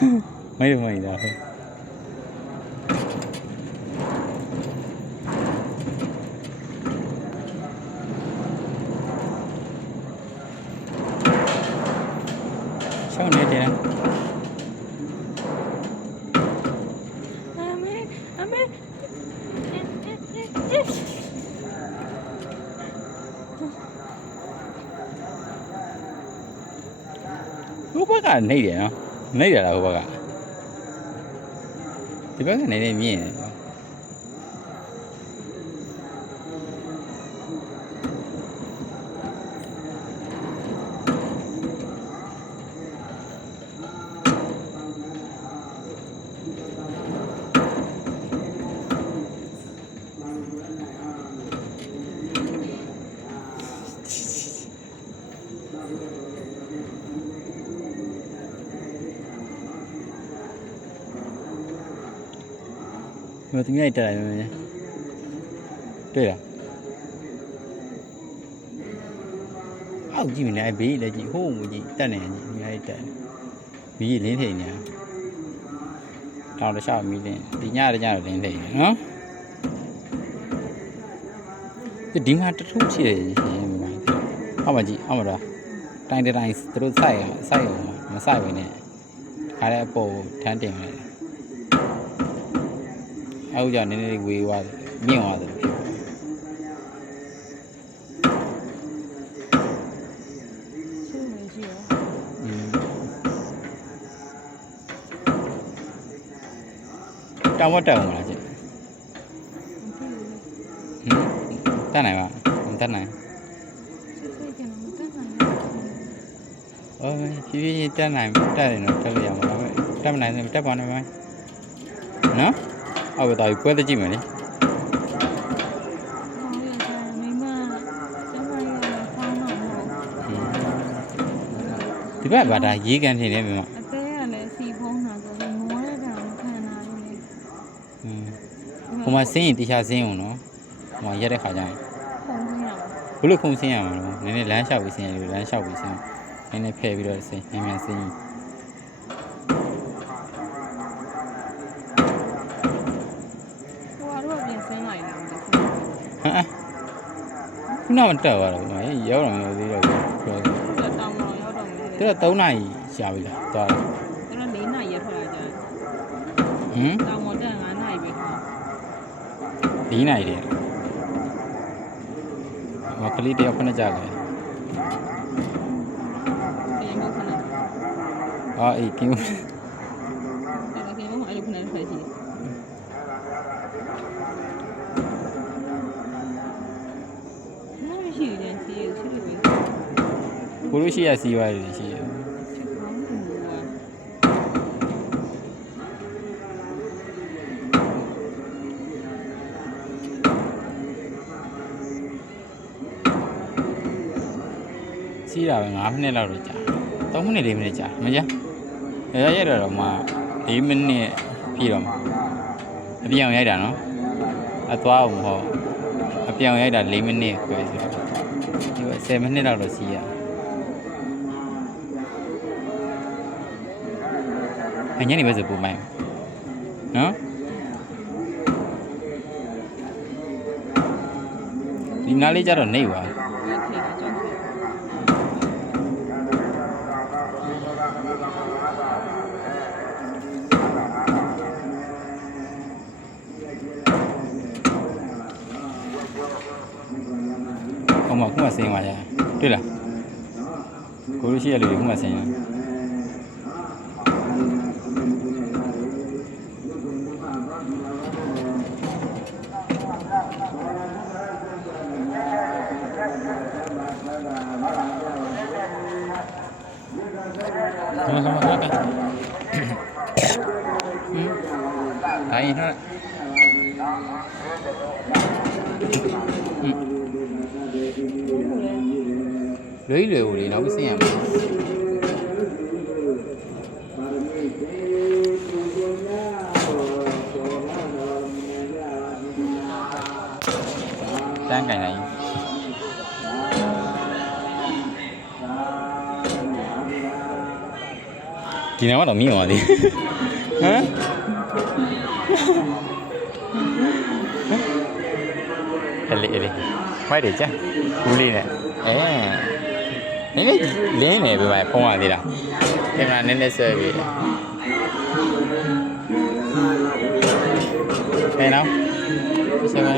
မိုက်တော့မိုက်တာဟုတ်ရှောင်းနေတယ်အမေအမေဟိုဘက်က နေတယ်နော်နေတယ်လားဟိုဘက်ကဒီဘက်ကနေနေမြင်တယ် မသူမြိုက်တက်လိုက်မယ်တွေ့လားအောက်ကြည့်မနေဘေးလည်းကြည့်ဟိုးမကြည့်တက်နေကြည့်အများကြီးတက်မီးလင်းထိန်နေတာတောင်တစ်လျှောက်မီးလင်းဒီညတညတော့လင်းထိန်နေနော်ဒီမှာတထုရှိတယ်ရှင်အောက်မှာကြည့်အောက်မှာတော့တိုင်တိုင်းသူတို့စိုက်ရစိုက်ရမစိုက်ဘဲနဲ့ခါတဲ့အပေါ်ထမ်းတင်လိုက်တယ် အောက်ကြနည်းနည်းလေးဝေးသွားတယ်မြင့်သွားတယ်ဖြစ်သွားတယ်ရှိမရှိရောอืมတောင်ဝတ်တောင်မလားကျဟင်တက်နိုင်ပါမတက်နိုင်စိတ်ကလည်းမတတ်နိုင်အော်ဖြည်းဖြည်းချင်းတက်နိုင်တက်ရင်တော့တက်လို့ရမှာဒါပေမဲ့တက်မနိုင်ရင်တက်ပါနဲ့မယ်နော် အဲ့ဘက်သားကြီးပွဲတကြည့်မယ်လေဒီဘက်ဘာသာရေးကန်နေတယ်မြမအသေးကလည်းစီဖုံးတာဆိုတော့မိုးတဲ့ကောင်ခံတာလို့လေอืมဟိုမှာဆင်းရင်တခြားဆင်းအောင်နော်ဟိုမှာရက်တဲ့ခါကျရင်ခုံဆင်းရမှာဘလို့ခုံဆင်းရမှာလဲနည်းနည်းလမ်းလျှောက်ပြီးဆင်းရလို့လမ်းလျှောက်ပြီးဆင်းနည်းနည်းဖယ်ပြီးတော့ဆင်းမြန်မြန်ဆင်းရင် ခုနကတက်သွားတော့မရောက်တော့မရောက်သေးတော့ဘူးပြောတယ်သူကတောင်းတော့ရောက်တော့မယ်သူက3နာရီရှာပြီလားသွားတယ်သူက၄နာရီရထွက်လာကြတယ်ဟမ်တောင်းမတက်9နာရီပဲထွက်4နာရီတည်းဟောကလေးတယောက်ခုနကြတယ်ပြင်ဖို့ခဏဟာအေးကင်း အဲ့ဒါပြင်ဖို့အဲ့လိုခဏထွက်ကြည့်မရှိတယ်စီးရရှိတယ် ကိုလိုရှိရစီးသွားတယ်ရှိရချက်ကောင်းဘူးကစီးတာပဲ9မိနစ်လောက်တော့ကြာ3မိနစ်4မိနစ်ကြာမကြာရရရတော့မှ4မိနစ်ပြည့်တော့မှာအပြောင်ရိုက်တာနော်အသွားအောင်မဟုတ်အပြောင်ရိုက်တာ4မိနစ်ပဲဆိုတော့ဒီက10မိနစ်လောက်တော့စီးရ အညနေပဲဆိုပူမိုင်းနော်ဒီနားလေးကြတော့နေပါဘယ်ထိတာကြောင်းစီဟိုမှာခုမှဆင်းသွားရတွေ့လားကိုလိုရှိရလူတွေခုမှဆင်းရ Sama sama kakak. Hmm. Kain thôi. Hmm. လွေးလွယ်ကိုလေနောက်ပြီးဆင်း ဒီနားကတော့မြင်ပါသေးဟမ်အဲ့လေအဲ့လေမိုက်တယ်ကြာဘူးလေးနဲ့အဲနည်းနည်းလင်းနေပြီပဲဖုံးရသေးလားကင်မရာနည်းနည်းဆွဲပြီးတယ်ဟဲ့နော်ဆက်ပါ